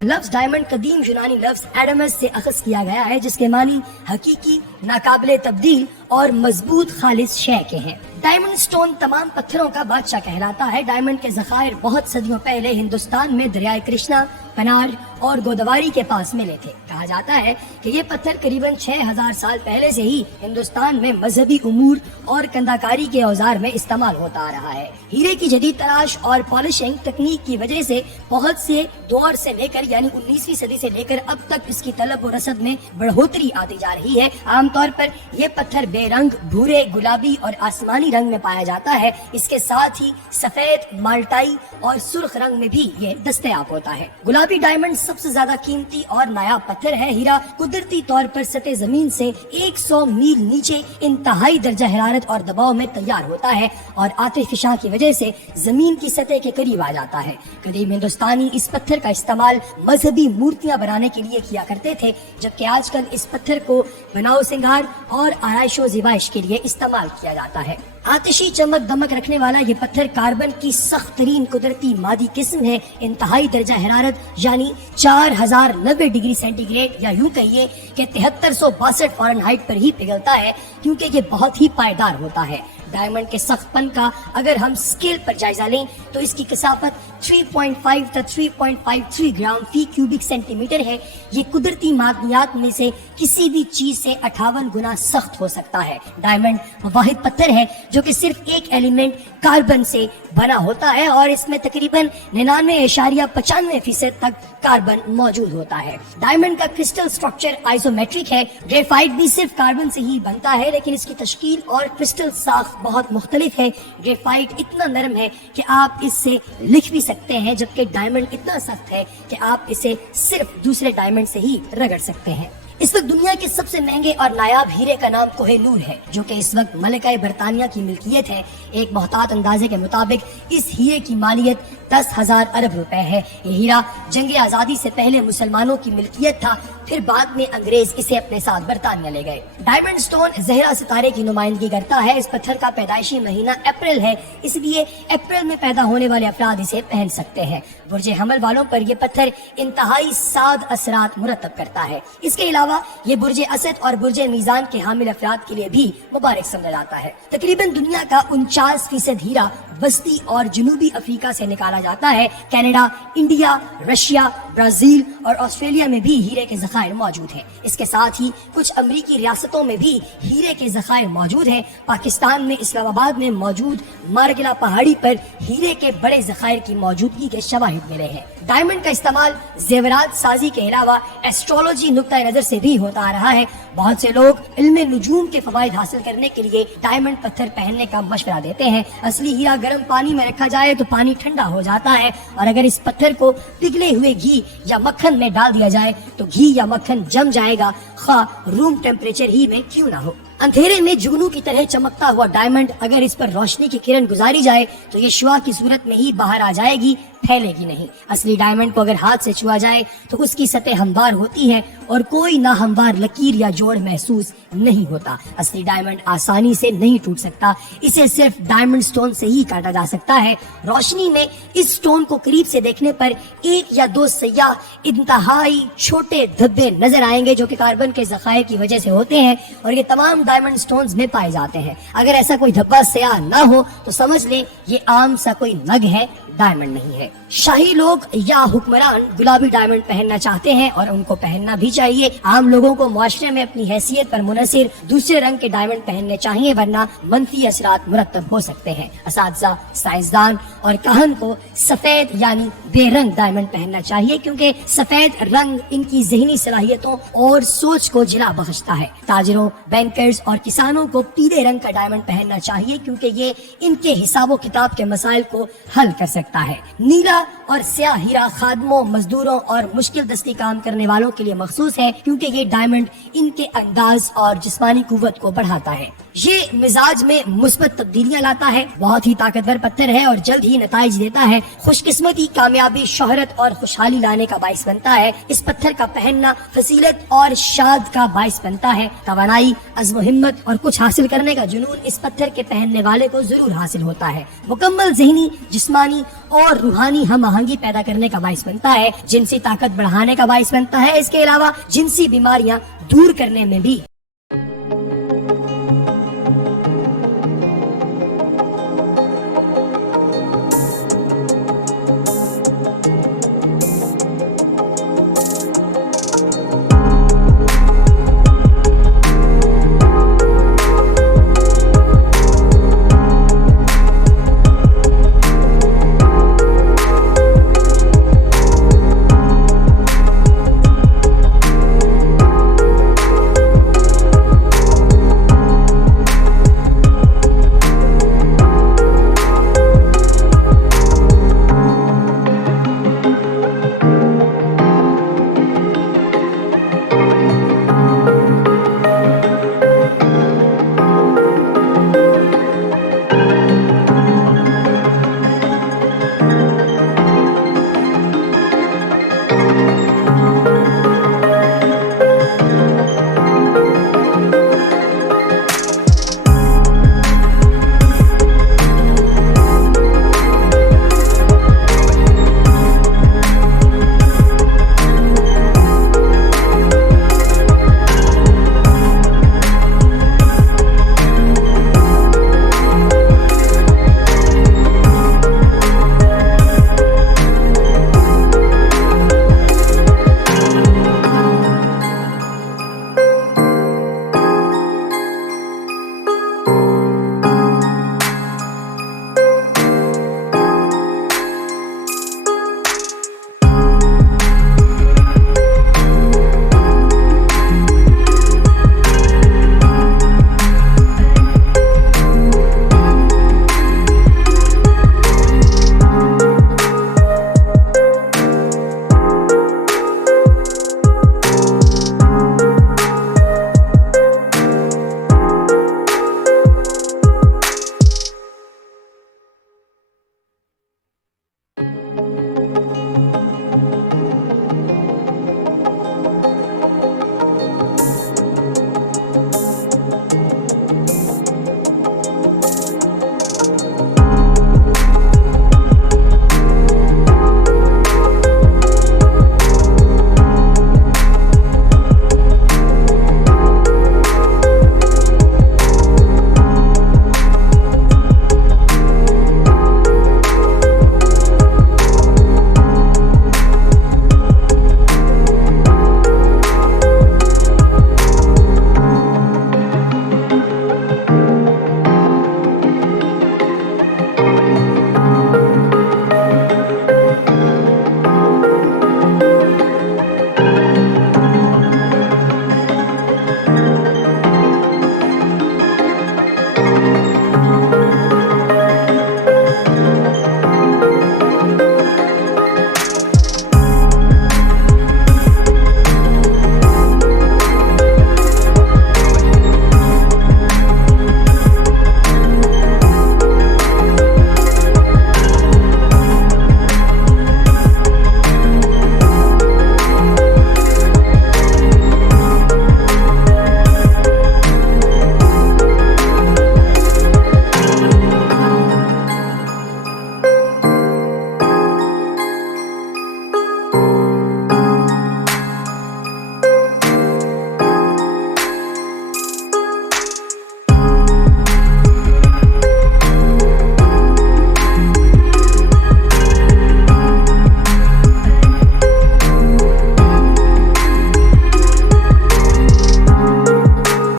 لفظ ڈائمنڈ قدیم یونانی لفظ ایڈمس سے اخذ کیا گیا ہے، جس کے معنی حقیقی، ناقابل تبدیل اور مضبوط خالص شے کے ہیں۔ ڈائمنڈ سٹون تمام پتھروں کا بادشاہ کہلاتا ہے۔ ڈائمنڈ کے ذخائر بہت صدیوں پہلے ہندوستان میں دریائے کرشنا، پنار اور گوداوری کے پاس ملے تھے۔ کہا جاتا ہے کہ یہ پتھر قریباً 6000 سال پہلے سے ہی ہندوستان میں مذہبی امور اور کنداکاری کے اوزار میں استعمال ہوتا آ رہا ہے۔ ہیرے کی جدید تراش اور پالشنگ تکنیک کی وجہ سے بہت سے دور سے لے کر یعنی 19ویں صدی سے لے کر اب تک اس کی طلب و رسد میں بڑھوتری آتی جا رہی ہے۔ عام طور پر یہ پتھر بے رنگ، بھورے، گلابی اور آسمانی رنگ میں پایا جاتا ہے۔ اس کے ساتھ ہی سفید، مالٹائی اور سرخ رنگ میں بھی یہ دستیاب ہوتا ہے۔ گلابی ڈائمنڈ سب سے زیادہ قیمتی اور نایاب پتھر ہے۔ ہیرا قدرتی طور پر سطح زمین سے 100 میل نیچے انتہائی درجہ حرارت اور دباؤ میں تیار ہوتا ہے اور آتش فشاں کی وجہ سے زمین کی سطح کے قریب آ جاتا ہے۔ قدیم ہندوستانی اس پتھر کا استعمال مذہبی مورتیاں بنانے کے لیے کیا کرتے تھے، جبکہ آج کل اس پتھر کو بناؤ سنگار اور آرائش و زیبائش کے لیے استعمال کیا جاتا ہے۔ آتشی چمک دمک رکھنے والا یہ پتھر کاربن کی سخت ترین قدرتی مادی قسم ہے۔ انتہائی درجہ حرارت یعنی 4090 ڈگری سینٹی گریڈ یا یوں کہیے کہ 7362 فارنہائٹ پر ہی پگھلتا ہے، کیونکہ یہ بہت ہی پائیدار ہوتا ہے۔ ڈائمنڈ کے سخت پن کا اگر ہم اسکیل پر جائزہ لیں تو اس کی کثافت 3.5 تا 3.53 گرام فی کیوبک سینٹی میٹر ہے۔ یہ قدرتی معدنیات میں سے کسی بھی چیز سے 58 گنا سخت ہو سکتا ہے۔ ڈائمنڈ وہ واحد پتھر ہے جو کہ صرف ایک ایلیمنٹ کاربن سے بنا ہوتا ہے اور اس میں تقریباً 99.95% تک کاربن موجود ہوتا ہے۔ ڈائمنڈ کا کرسٹل سٹرکچر آئزومیٹرک ہے۔ گریفائٹ بھی صرف کاربن سے ہی بنتا ہے، لیکن اس کی تشکیل اور کرسٹل ساخت بہت مختلف ہے۔ گریفائٹ اتنا نرم ہے کہ آپ اس سے لکھ بھی سکتے ہیں، جبکہ ڈائمنڈ اتنا سخت ہے کہ آپ اسے صرف دوسرے ڈائمنڈ سے ہی رگڑ سکتے ہیں۔ اس وقت دنیا کے سب سے مہنگے اور نایاب ہیرے کا نام کوہ نور ہے، جو کہ اس وقت ملکہ برطانیہ کی ملکیت ہے۔ ایک محتاط اندازے کے مطابق اس ہیرے کی مالیت 10,000 ارب روپے ہے۔ یہ ہیرا جنگ آزادی سے پہلے مسلمانوں کی ملکیت تھا، پھر بعد میں انگریز اسے اپنے ساتھ برطانیہ لے گئے۔ ڈائمنڈ سٹون زہرہ ستارے کی نمائندگی کرتا ہے۔ اس پتھر کا پیدائشی مہینہ اپریل ہے، اس لیے اپریل میں پیدا ہونے والے افراد اسے پہن سکتے ہیں۔ برج حمل والوں پر یہ پتھر انتہائی ساد اثرات مرتب کرتا ہے۔ اس کے علاوہ یہ برج اسد اور برج میزان کے حامل افراد کے لیے بھی مبارک سمجھا جاتا ہے۔ تقریباً دنیا کا 49% ہیرا وسطی اور جنوبی افریقہ سے نکالا جاتا ہے۔ کینیڈا، انڈیا، رشیا، برازیل اور آسٹریلیا میں بھی ہیرے کے ذخائر موجود ہیں۔ اس کے ساتھ ہی کچھ امریکی ریاستوں میں بھی ہیرے کے ذخائر موجود ہیں۔ پاکستان میں اسلام آباد میں موجود مارگلا پہاڑی پر ہیرے کے بڑے ذخائر کی موجودگی کے شواہد ملے ہیں۔ ڈائمنڈ کا استعمال زیورات سازی کے علاوہ ایسٹرولوجی نقطۂ نظر سے بھی ہوتا آ رہا ہے۔ بہت سے لوگ علم نجوم کے فوائد حاصل کرنے کے لیے ڈائمنڈ پتھر پہننے کا مشورہ دیتے ہیں۔ اصلی ہیرا گرم پانی میں رکھا جائے تو پانی ٹھنڈا ہو جاتا ہے، اور اگر اس پتھر کو پگھلے ہوئے گھی یا مکھن میں ڈال دیا جائے تو گھی یا مکھن جم جائے گا، خواہ روم ٹیمپریچر ہی میں کیوں نہ ہو۔ اندھیرے میں جگنو کی طرح چمکتا ہوا ڈائمنڈ اگر اس پر روشنی کی کرن گزاری جائے تو یہ شعاع کی صورت میں ہی باہر آ جائے گی، پھیلے گی نہیں۔ اصلی ڈائمنڈ کو اگر ہاتھ سے چھوا جائے تو اس کی سطح ہموار ہوتی ہے اور کوئی ناہموار لکیر یا جوڑ محسوس نہیں ہوتا۔ اصلی ڈائمنڈ آسانی سے نہیں ٹوٹ سکتا، اسے صرف ڈائمنڈ سٹون سے ہی کاٹا جا سکتا ہے۔ روشنی میں اس سٹون کو قریب سے دیکھنے پر 1 یا 2 سیاہ انتہائی چھوٹے دھبے نظر آئیں گے، جو کہ کاربن کے ذخائر کی وجہ سے ہوتے ہیں اور یہ تمام ڈائمنڈ سٹونز میں پائے جاتے ہیں۔ اگر ایسا کوئی دھبا سیاہ نہ ہو تو سمجھ لیں یہ عام سا کوئی نگ ہے، ڈائمنڈ نہیں ہے۔ شاہی لوگ یا حکمران گلابی ڈائمنڈ پہننا چاہتے ہیں اور ان کو پہننا بھی چاہیے۔ عام لوگوں کو معاشرے میں اپنی حیثیت پر منحصر دوسرے رنگ کے ڈائمنڈ پہننے چاہیے، ورنہ منفی اثرات مرتب ہو سکتے ہیں۔ اساتذہ، سائنسدان اور کاہن کو سفید یعنی بے رنگ ڈائمنڈ پہننا چاہیے، کیونکہ سفید رنگ ان کی ذہنی صلاحیتوں اور سوچ کو جلا بخشتا ہے۔ تاجروں، بینکرز اور کسانوں کو پیلے رنگ کا ڈائمنڈ پہننا چاہیے، کیونکہ یہ ان کے حساب و کتاب کے مسائل کو حل کر سکتا ہے۔ نیلا اور سیاہ ہیرا خادموں، مزدوروں اور مشکل دستی کام کرنے والوں کے لیے مخصوص ہے، کیونکہ یہ ڈائمنڈ ان کے انداز اور جسمانی قوت کو بڑھاتا ہے۔ یہ مزاج میں مثبت تبدیلیاں لاتا ہے، بہت ہی طاقتور پتھر ہے اور جلد ہی نتائج دیتا ہے، خوش قسمتی، کامیابی، شہرت اور خوشحالی لانے کا باعث بنتا ہے۔ اس پتھر کا پہننا فضیلت اور شاد کا باعث بنتا ہے۔ توانائی، عزم و ہمت اور کچھ حاصل کرنے کا جنون اس پتھر کے پہننے والے کو ضرور حاصل ہوتا ہے۔ مکمل ذہنی، جسمانی اور روحانی ہم آہنگی پیدا کرنے کا باعث بنتا ہے، جنسی طاقت بڑھانے کا باعث بنتا ہے، اس کے علاوہ جنسی بیماریاں دور کرنے میں بھی